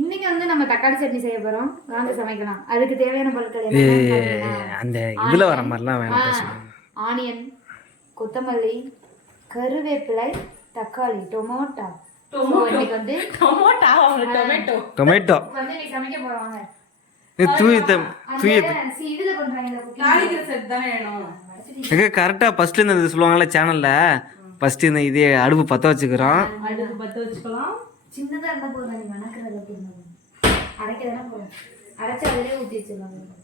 இன்னைக்கு வந்து நம்ம தக்காளி சட்னி செய்ய போறோம். வாங்க சமைக்கலாம். அதுக்கு தேவையான பொருட்கள் அந்த இதுல வர மாதிரிலாம் வேணாம் ஆனியன் கொத்தமல்லி கருவேப்பிலை தக்காளி டொமோட்டோ. So, இன்னைக்கு வந்து டொமோட்டோ டொமேட்டோ. டொமேட்டோ. வந்து இன்னைக்கு சமைக்க இதுல பண்றாங்க இந்த ஃபர்ஸ்ட் சொல்லுவாங்கல்ல சேனல்ல ஃபர்ஸ்ட் இந்த இதே அடுப்பு வச்சுக்கிறோம். பத்த வச்சுக்கலாம். சின்னதா இருந்தா போதும் நீ வணக்கிறத போதும் அரைக்கிறதா போதும் அரைச்சு அதிலே ஊற்றி வச்சிருவாங்க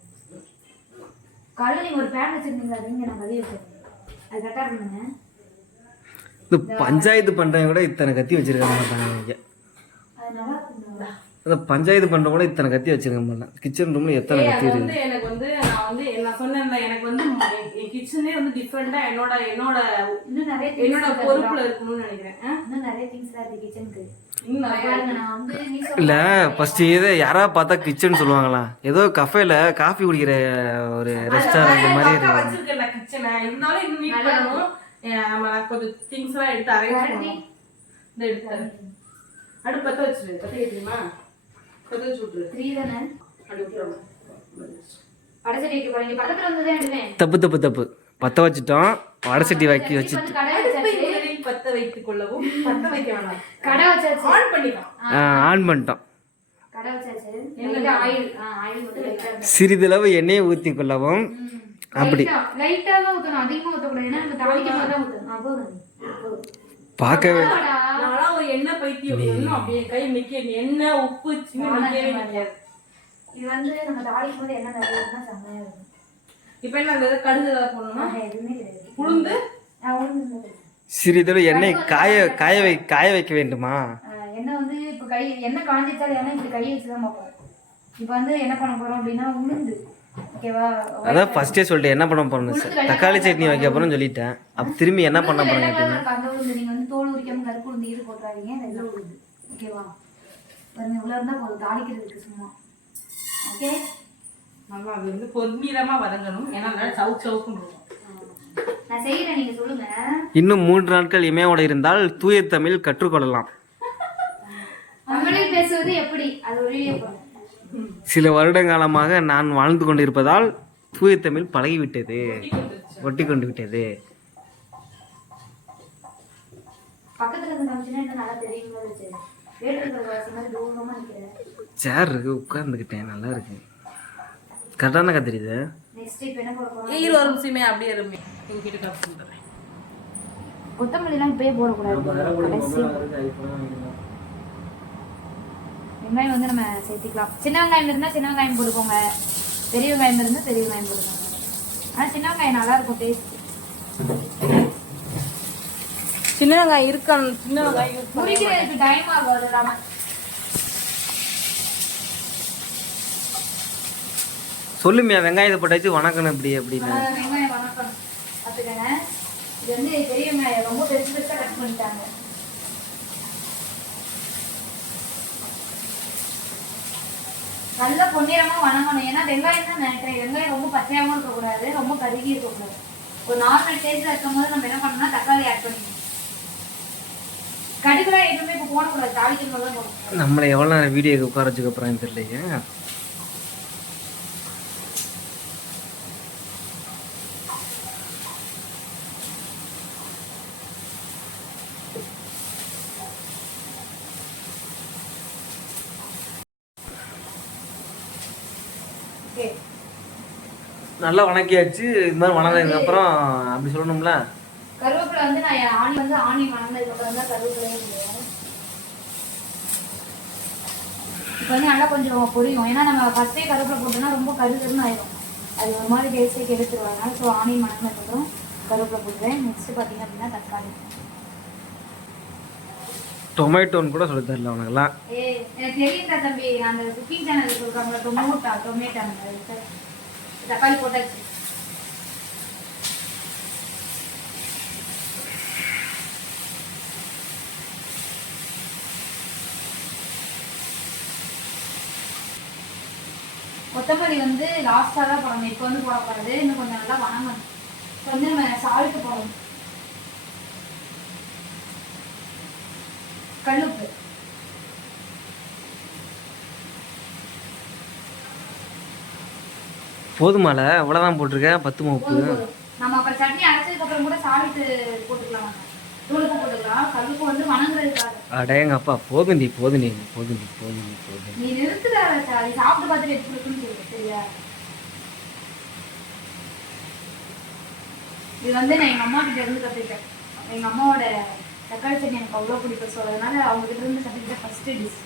காலைல நீங்க ஒரு பேன் வச்சிருந்தீங்களா? அது இங்க நான் கழுவி வச்சிருக்கேன் அது கரெக்டாக பண்ணுங்க இந்த பஞ்சாயத்து பண்றவங்க கூட இத்தனை கத்தி வச்சிருக்க மாட்டாங்க இங்க. அந்த பஞ்சாயத்து பண்றவங்க கூட இத்தனை கத்தி வச்சிருக்க மாட்டாங்க. கிச்சன் ரூம்ல எத்தனை கத்தி இருக்கு? எனக்கு வந்து நான் வந்து நான் சொன்னேன்ல எனக்கு வந்து என்- கிச்சனே வந்து டிஃப்ரெண்டா என்னோட என்னோட இன்னும் நிறைய என்னோட பொறுப்புல இருக்கணும்னு நினைக்கிறேன்? இன்னும் நிறைய திங்ஸ் தான் இருக்கு கிச்சனுக்கு இல்ல ஃபர்ஸ்ட் இதை யாரா பார்த்தா கிச்சன் சொல்லுவாங்களா? ஏதோ கஃபேல காஃபி குடிக்கிற ஒரு ரெஸ்டாரண்ட் மாதிரி பத்த பத்த பத்த தப்பு தப்பு தப்பு. பற்ற வச்சுட்டோம். வடசட்டி வைக்கி இப்ப பத்த வைத்துக் கொள்ளவும் பத்த வைக்க வேணாம். கடை வச்சாச்சு. ஆன் பண்ணிக்கலாம் ஆன் பண்ணிட்டோம். கடை வச்சாச்சு. ஆயில் ஆயில் மட்டும் சிறிதளவு எண்ணெயை ஊற்றி கொள்ளவும். அப்படி. லைட்டா தான் ஊத்தணும். அதிகமா ஊத்தக்கூடாது. ஏன்னா நம்ம தாளிக்கும் போது தான் போதும். போதும். பார்க்கவே. நான்லாம் ஒரு எண்ணெய் பைத்தியம் இன்னும் அப்படியே கை நிக்க எண்ணெய் உப்பு சின்ன நிக்கவே இது வந்து நம்ம தாளிக்கும் போது என்ன நிறைய ஊத்தினா செம்மையா இருக்கும். இப்ப என்ன அந்த கடுகு ஏதாவது போடணுமா? எதுவுமே கிடையாது. உளுந்து? உளுந்து. சிறிதளவு எண்ணெய் காய காய வை காய வைக்க வேண்டுமா? எண்ணெய் வந்து இப்போ கை எண்ணெய் காஞ்சிச்சாலும் எண்ணெய் இப்படி கை வச்சு தான் பார்ப்போம். இப்போ வந்து என்ன பண்ண போறோம் அப்படின்னா உளுந்து. ஓகேவா அதான் ஃபர்ஸ்டே சொல்லிட்டு என்ன பண்ண போறோம்னு. சார் தக்காளி சட்னி வைக்க போறோம்னு சொல்லிட்டேன். அப்ப திரும்பி என்ன பண்ண கேட்டீங்க கலர் அந்த உளுந்து. நீங்க வந்து தோல் உரிக்காம கருப்பு உளுந்து இது போட்டுறாதீங்க. வெள்ளை உளுந்து. ஓகேவா பாருங்க இவ்வளோ இருந்தால் போதும். தாளிக்கிறதுக்கு சும்மா. ஓகே நல்லா அது வந்து பொன்னிறமா வதங்கணும். ஏன்னா நல்லா சவுக் சவுக்குன்னு இருக்கும் நான் செய்யறேன் நீங்க சொல்லுங்க இன்னும் மூன்று நாட்கள் இமையோட இருந்தால் தூய தமிழ் கற்றுக்கொள்ளலாம். தமிழில் பேசுவது எப்படி? அது ஒரு வீடியோ போடுறேன் சில வருடங்காலமாக நான் வாழ்ந்து கொண்டிருப்பதால் தூய தமிழ் பழகிவிட்டது ஒட்டி கொண்டு விட்டது சேர் இருக்கு. உட்கார்ந்துக்கிட்டேன் நல்லா இருக்கு. கரெக்டான கத்திரிது அப்படியே எங்கிட்ட காசு தரேன் கொத்தமல்லிலாம் இப்பயே போடக்கூடாது வெங்காயம் வந்து நம்ம சேர்த்திக்கலாம். சின்ன வெங்காயம் இருந்தால் சின்ன வெங்காயம் போட்டுக்கோங்க. பெரிய வெங்காயம் இருந்தால் பெரிய வெங்காயம் போட்டுக்கோங்க. ஆனால் சின்ன வெங்காயம் நல்லா இருக்கும் டேஸ்ட் சின்ன வெங்காயம் இருக்கான் சின்ன வெங்காயம் முறிக்கிறதுக்கு டைம் ஆகும் அது இல்லாமல் சொல்லுமியா வெங்காயத்தை போட்டாச்சு வணக்கணும் இப்படி அப்படின்னு. வெங்காயம் வணக்கம் பார்த்துக்கங்க. இது வந்து பெரிய வெங்காயம் ரொம்ப பெருசு பெருசாக கட் பண்ணிட்டாங்க. நல்ல பொன்னிறமா வணங்கணும். ஏன்னா வெங்காயம் தான் நினைக்கிறேன். வெங்காயம் ரொம்ப பச்சையாகவும் இருக்கக்கூடாது. ரொம்ப கருகி இருக்கக்கூடாது. ஒரு நார்மல் டேஸ்ட்ல இருக்கும்போது நம்ம என்ன பண்ணோம்னா தக்காளி ஆட் பண்ணிக்கணும் கடுகுலாம் எதுவுமே இப்போ போடக்கூடாது. தாளிக்கும் போது நம்மளை எவ்வளோ நேரம் வீடியோக்கு உட்கார வச்சுக்கப்புறம் தெரியலையே ஓகே நல்லா வணக்கியாச்சு. இது மாதிரி வணங்கினதுக்கு அப்புறம் அப்படி சொல்லணும்ல. கருவேப்பிலை வந்து நான் ஆணி வந்து ஆணி வளர்ந்ததுக்கு அப்புறம் தான் கருவேப்பிலையே போடுவேன். இப்போ வந்து நல்லா கொஞ்சம் பொரியும். ஏன்னா நம்ம ஃபஸ்ட்டே கருவேப்பிலை போட்டோம்னா ரொம்ப கருகருன்னு ஆயிடும் அது ஒரு மாதிரி டேஸ்ட்டே கெடுத்துருவாங்க ஸோ ஆணி மணந்ததுக்கப்புறம் கருவேப்பிலை போட்டுருவேன். நெக்ஸ்ட் பார்த்தீங்க அப்படின்னா தக்காளி. டொமேட்டோன்னு கூட சொல்ல தெரியல எனக்கு தெரியுதா தம்பி. அந்த குக்கிங் சேனல் சொல்கிறாங்களா டொமோட்டா டொமேட்டோ தக்காளி போட்டாச்சு. கொத்தமல்லி வந்து லாஸ்ட்டாக தான் போடணும். இப்போ வந்து போடக்கூடாது இன்னும் கொஞ்சம் நல்லா வணங்கணும். இப்போ வந்து நம்ம சால்ட்டு போடணும். கல்லுப்பு. போதுமால அவ்வளோதான் போட்டிருக்கேன் பத்து மோப்பு போதும், போதும். நம்ம அப்புறம் சட்னி அரைச்சதுக்கு அப்புறம் கூட சால்ட் போட்டுக்கலாம்? தூளுக்கு போட்டுக்கலாம். கல்லுப்பு வந்து வணங்குறதுக்காக. அடேங்க அப்பா போதுண்டி போதுண்டி போதுண்டி போதுண்டி போதும் நீ நிறுத்துற சாரி. சாப்பிட்டு பார்த்துட்டு எப்படி இருக்குன்னு சொல்லு சரியா? இது வந்து நான் எங்க அம்மா கிட்ட இருந்து கத்துக்கிட்டேன். எங்க அம்மாவோட தக்காளி சட்னி எனக்கு அவ்வளோ பிடிக்கும். ஸோ அதனால அவங்க கிட்ட இருந்து கத்துக்கிட்ட ஃபர்ஸ்ட் டிஷ்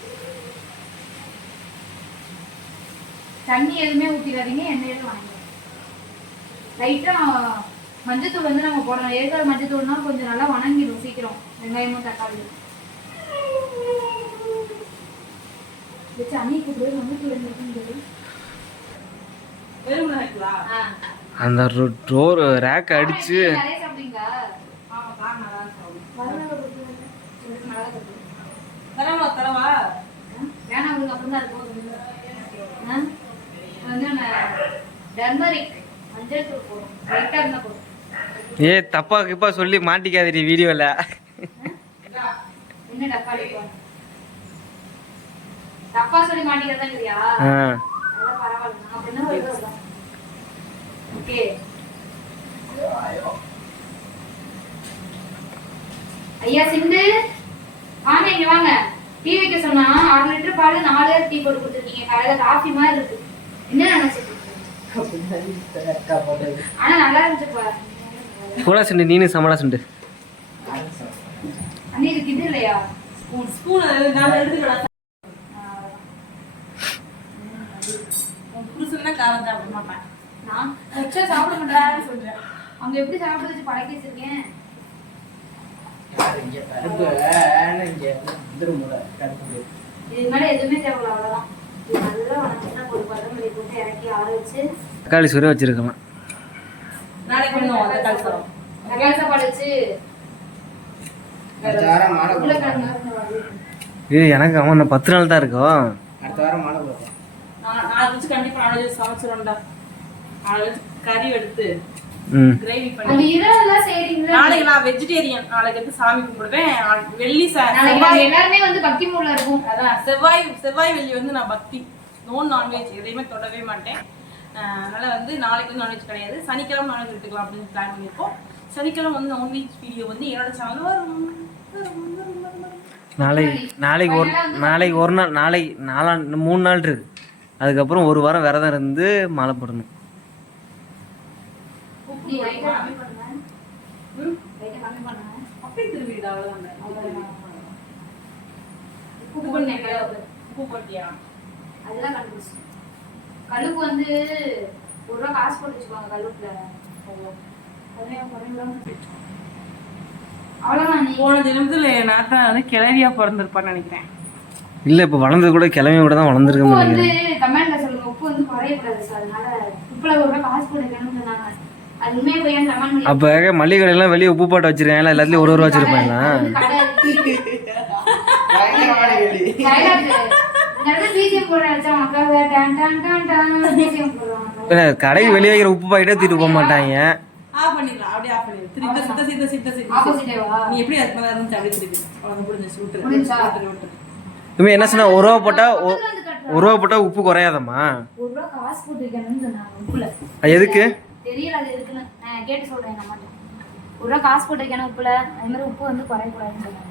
தண்ணி எதுவுமே ஊற்றிடாதீங்க எண்ணெய் எதுவும் வாங்கிடுங்க லைட்டாக மஞ்சத்தூள் வந்து நம்ம போடணும். ஏற்கனவே மஞ்சத்தூள்னா கொஞ்சம் நல்லா வணங்கிடும் சீக்கிரம். வெங்காயமும் தக்காளியும். வச்சு அண்ணி கூப்பிடு மஞ்சத்தூள் ஆ. அந்த டோர் ரேக் அடிச்சு நிறைய சாப்பிடுவீங்களா? ஆமா காரம் நல்லா சாப்பிடும் வரமிளகா போட்டு சொல்லிட்டு மிளகா போட்டு. தரவா தரவா ஆ? வேணாம் உங்களுக்கு அப்புறம் தான் இருக்கும் ஆ? இது வந்து நம்ம டர்மரிக். மஞ்சள் தூள் போடும். லைட்டாக இருந்தால் போதும். ஏ தப்பா கிப்பா சொல்லி தப்பா வருது ஓகே. ஐயா சிந்து. வாங்க இங்க வாங்க. டீ வைக்க சொன்னா அரை லிட்டர் பால் நாலு டீ போட்டு கொடுத்துருக்கீங்க. காலையில காஃபி மாதிரி இருக்கு. என்ன நினைச்சிட்டு இருக்கீங்க? ஆனா நல்லா இருந்துச்சு பாரு கூட சுண்டு நீனு சமடா சுண்டு. இதுக்கு அவங்க எப்படி சாப்பிட வச்சு பழக்கி வச்சிருக்கேன்? இது மேல எதுவுமே தேவையில்ல அவ்வளவுதான். நல்லா வணங்கினா ஒரு கொத்தமல்லி போட்டு இறக்கி ஆற வச்சு தக்காளி சுர வச்சிருக்கலாம் நாளைக்கு பண்ணுவோம் அந்த கல்சரம் தக்காளி சாப்பாடு வச்சு உருளைக்கிழங்கு நறுக்குன வறுவல். இது எனக்கு அவன் பத்து நாள் தான் இருக்கும் நான் நாளை வச்சு கண்டிப்பா நாளை வச்சு சமைச்சிரும்டா நாளை வச்சு கறி எடுத்து நாளைக்கு நான் வெஜிடேரியன் நாளைக்கு வந்து சாமி கும்பிடுவேன். வெள்ளி எல்லாருமே வந்து பக்தி மூல இருக்கும். அதான் செவ்வாய் செவ்வாய் வெள்ளி வந்து நான் பக்தி. நோ நான்வெஜ் எதையுமே தொடவே மாட்டேன். அதனால வந்து நாளைக்கு வந்து நான்வெஜ் கிடையாது. சனிக்கிழமை நான்வெஜ் எடுத்துக்கலாம் அப்படின்னு பிளான் பண்ணியிருக்கோம். சனிக்கிழமை வந்து நான்வெஜ் வீடியோ வந்து என்னோட சேனல் வரும் வரும். நாளைக்கு நாளைக்கு ஒரு நாளைக்கு ஒரு நாள் நாளைக்கு நாலா மூணு நாள் இருக்கு. அதுக்கப்புறம் ஒரு வாரம் விரதம் இருந்து மாலை போடணும். அப்படியே திருவிடு அவ்வளவுதான் உப்பு போட்டு எவ்வளவு? உப்பு போட்டியா அதெல்லாம் கண்டுபிடிச்சு கல்லுப்பு வந்து ஒரு ரூபா காசு போட்டு வச்சுக்கோங்க கல்லுப்புல அவ்வளவுதான் நீ. போன தினத்துல என் நாட்டம் வந்து கிளவியா பிறந்திருப்பான்னு நினைக்கிறேன். இல்லை இப்போ வளர்ந்தது கூட கிளம்பி கூட தான் வளர்ந்துருக்க மாட்டேங்குது வந்து கமெண்ட்ல சொல்லுங்க. உப்பு வந்து குறையக்கூடாது சார். அதனால உப்புல ஒரு காசு போட்டுக்கணும்னு சொன்னாங்க அப்போ மல்லிகை கடையெல்லாம் வெளியே உப்பு போட்டு வச்சிருக்கேன் எல்லாத்துலேயும் ஒரு ஒரு. இல்லை கடைக்கு வெளியே வைக்கிற உப்பு பாக்கெட்டே தூக்கிட்டு போக மாட்டாங்க. இவன் என்ன சொன்னா ஒரு ரூபா கட்டுறா. ஒரு ரூபா போட்டால் உப்பு குறையாதம்மா? ஒரு ரூபா காசு போட்டு வைக்கணும்னு சொன்னாங்க உப்புல. அது எதுக்கு தெரியல அது எதுக்குன்னு நான் கேட்டு சொல்றேன் எங்க அம்மாட்ட ஒரு ரூபா காசு போட்டு வைக்கணும் உப்புல? அது மாதிரி உப்பு வந்து குறையக்கூடாதுன்னு சொன்னாங்க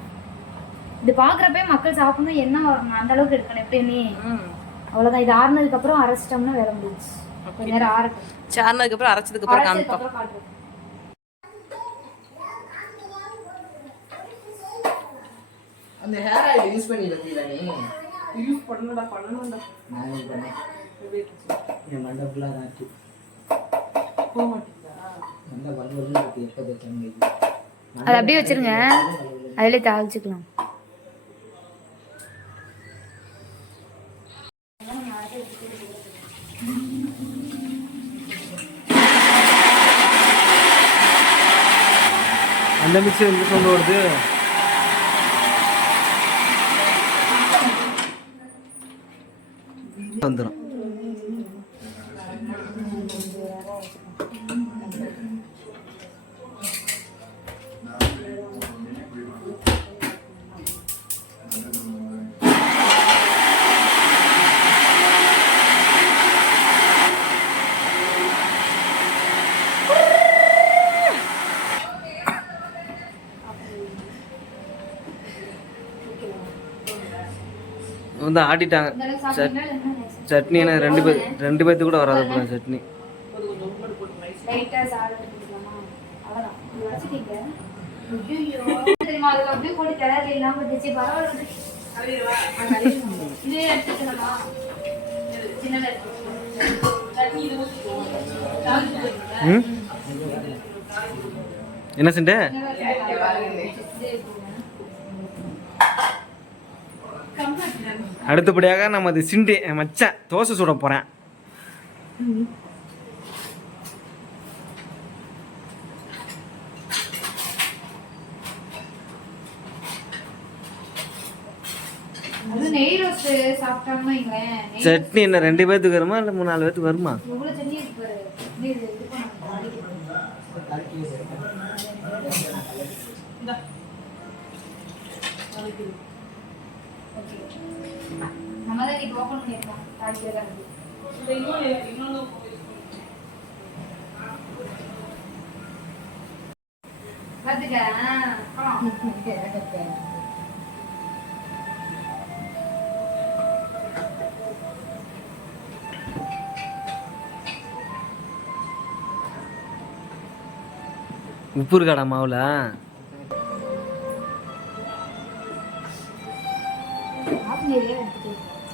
இது பாக்குறப்ப மக்கள் சாப்பிடணும் என்ன வரணும்? அந்த அளவுக்கு எடுக்கணும் எப்படி நீ? ம். அவ்வளவுதான். இது ஆறுனதுக்கு அப்புறம் அரைச்சிட்டோம்னா வேற முடிஞ்சு கொஞ்ச நேரம் ஆறட்டும். சாரினதுக்கு அப்புறம் அரைச்சதுக்கு அப்புறம் அரைச்சதுக்கு காமிப்போம். அந்த ஹேர் ஆயில் யூஸ் பண்ணி வந்தீங்களா நீ? யூஸ் பண்ணணும்டா பண்ணணும்டா. நான் பண்ணேன்? என் மண்டை ஃபுல்லாக தான் இருக்கு. போக மாட்டீங்களா அதை அப்படியே வச்சிருங்க. அதிலே தாளிச்சுக்கலாம். அந்த மிக்சி எந்த சொந்த வருது? வந்துடும் வந்து ஆட்டிட்டாங்க? சட்னி என்ன ரெண்டு பேர் ரெண்டு பேர்த்து கூட வராது போல சட்னி. என்ன செஞ்ச அடுத்தபடியாக நம்ம அது சிண்டி மச்சான் தோசை சுட போகிறேன் சட்னி என்ன ரெண்டு பேர்த்துக்கு வருமா இல்லை மூணு நாலு பேர்த்துக்கு வருமா? எவ்வளவு தண்ணி நம்ம தான் இன்னைக்கு ஓப்பன் பண்ணியிருக்கோம் பார்த்துக்க. உப்பு இருக்காடா மாவில்?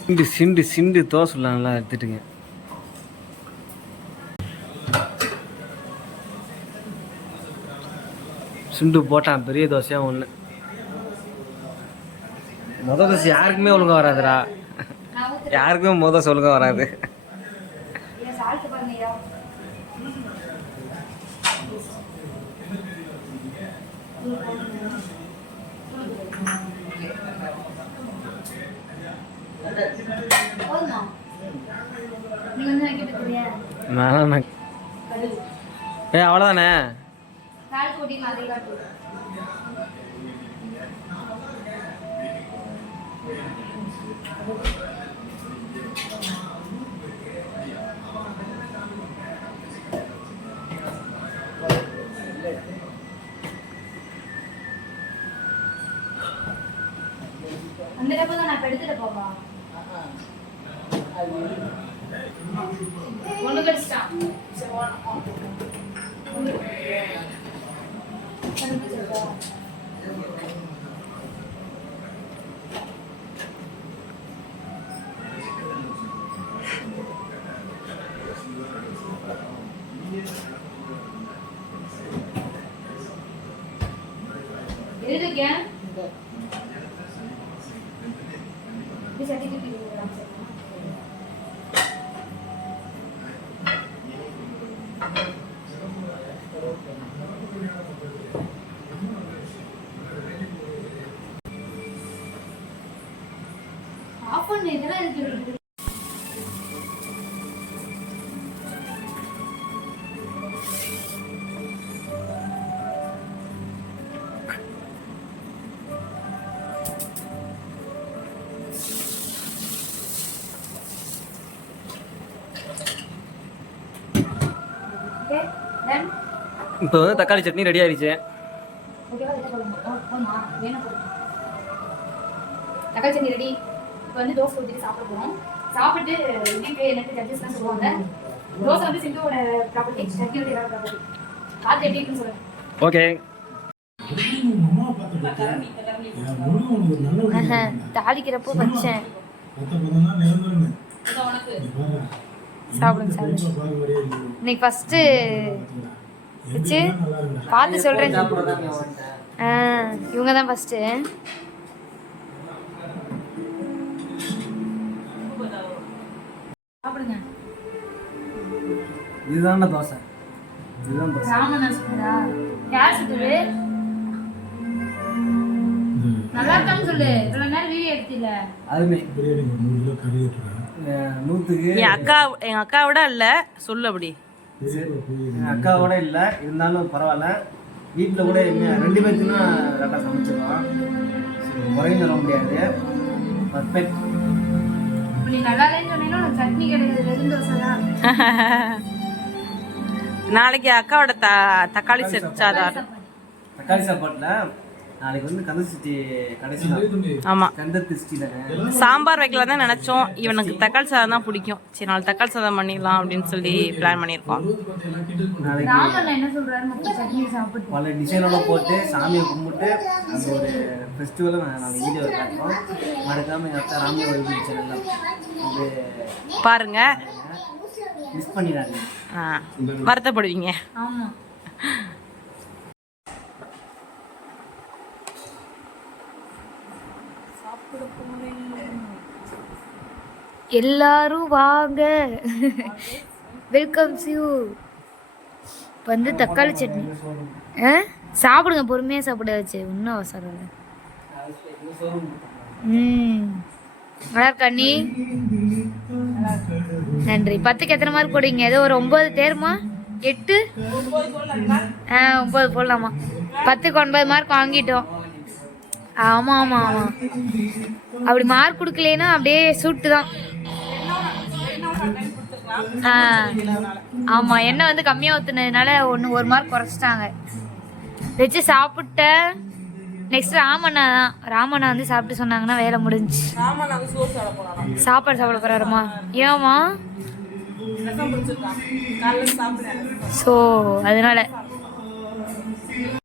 சிண்டு சிண்டு சிண்டு தோசை நல்லா எடுத்துட்டுங்க. சிண்டு போட்டான் பெரிய தோசையாக ஒன்று மொதல் தோசை யாருக்குமே ஒழுங்கா வராதுடா. யாருக்குமே மொதல் தோசை ஒழுங்கா வராது ஏன் சால்ட் பாருங்கய்யா போதுமா நீ வந்து வைக்க பத்திரியா நான் ஏ அவ்வளோதானே எழுதுக்க இப்போ வந்து தக்காளி சட்னி ரெடி ஆயிடுச்சு. தக்காளி சட்னி ரெடி இப்போ வந்து தோசை ஊற்றிட்டு சாப்பிட போகிறோம் சாப்பிட்டு வீட்டில் எனக்கு ஜட்ஜஸ்லாம் சொல்லுவாங்க. தோசை வந்து சிந்துவோட ப்ராப்பர்ட்டி சட்னியோட ப்ராப்பர்ட்டி பார்த்து எப்படி இருக்குன்னு சொல்லுங்க. ஓகே. தாளிக்கிறப்போ வச்சேன். சாப்பிடுங்க சாப்பிடுங்க. இன்னைக்கு ஃபஸ்ட்டு வச்சு பார்த்து சொல்கிறேன் ஆ இவங்க தான் ஃபஸ்ட்டு தோசை. இதுதான் தோசை. நல்லா இருக்கான்னு சொல்லு. இவ்வளோ நேரம் வீடியோ எடுத்தில. அதுமே. நூற்றுக்கு என் அக்கா எங்க அக்காவோட இல்ல சொல்லு அப்படி. அக்காவோட இல்லை. இருந்தாலும் பரவாயில்ல. வீட்டில் கூட ரெண்டு பேர்த்துனா கரெக்டாக சமைச்சிருக்கோம் சரி குறையும் சொல்ல முடியாது. பர்ஃபெக்ட் நாளைக்கு அக்காவோட த தக்காளி செட் சாதம் தக்காளி சாப்பாட்டில் நாளைக்கு வந்து கந்த சஷ்டி கடைசி ஆமாம் கந்த திருஷ்டி தானே சாம்பார் வைக்கலாம் தான் நினச்சோம் இவனுக்கு தக்காளி சாதம் தான் பிடிக்கும். சரி நாளைக்கு தக்காளி சாதம் பண்ணிடலாம் அப்படின்னு சொல்லி பிளான் பண்ணியிருக்கோம். நாளைக்கு ராமன் என்ன சொல்றாரு? மக்கள் சட்னி சாப்பிட்டு. பல டிசைனோட போட்டு சாமியை கும்பிட்டு அந்த ஒரு ஃபெஸ்டிவலை நாங்கள் வீடியோ காட்டுறோம். மறக்காம எங்கள் அக்கா ராமியா பாருங்க. மிஸ் பண்ணிடாதீங்க. வருத்தப்படுவீங்க. ஆமா. எல்லாரும் வாங்க. வெல்கம் யூ இப்போ வந்து தக்காளி சட்னி. ஆ? சாப்பிடுங்க பொறுமையாக சாப்பிட வச்சு. இன்னும் அவசரம் இல்லை. ம். நல்லா இருக்கா நீ? நன்றி. பத்துக்கு எத்தனை மார்க் போடுவீங்க? ஏதோ ஒரு ஒன்பது தேருமா? எட்டு? ஆ ஒன்பது போடலாமா? பத்துக்கு ஒன்பது மார்க் வாங்கிட்டோம். ஆமாம் ஆமாம் ஆமாம் அப்படி மார்க் கொடுக்கலைன்னா அப்படியே சூட்டு தான். ஆ. ஆமாம் எண்ணெய் வந்து கம்மியாக ஊற்றுனதுனால ஒன்று ஒரு மார்க் குறைச்சிட்டாங்க. வச்சு சாப்பிட்டேன் நெக்ஸ்ட் ராமண்ணா தான். ராமண்ணா வந்து சாப்பிட்டு சொன்னாங்கன்னா வேலை சோறு சாப்பிட சாப்பாடு போறாருமா? ஏமா ஸோ அதனால.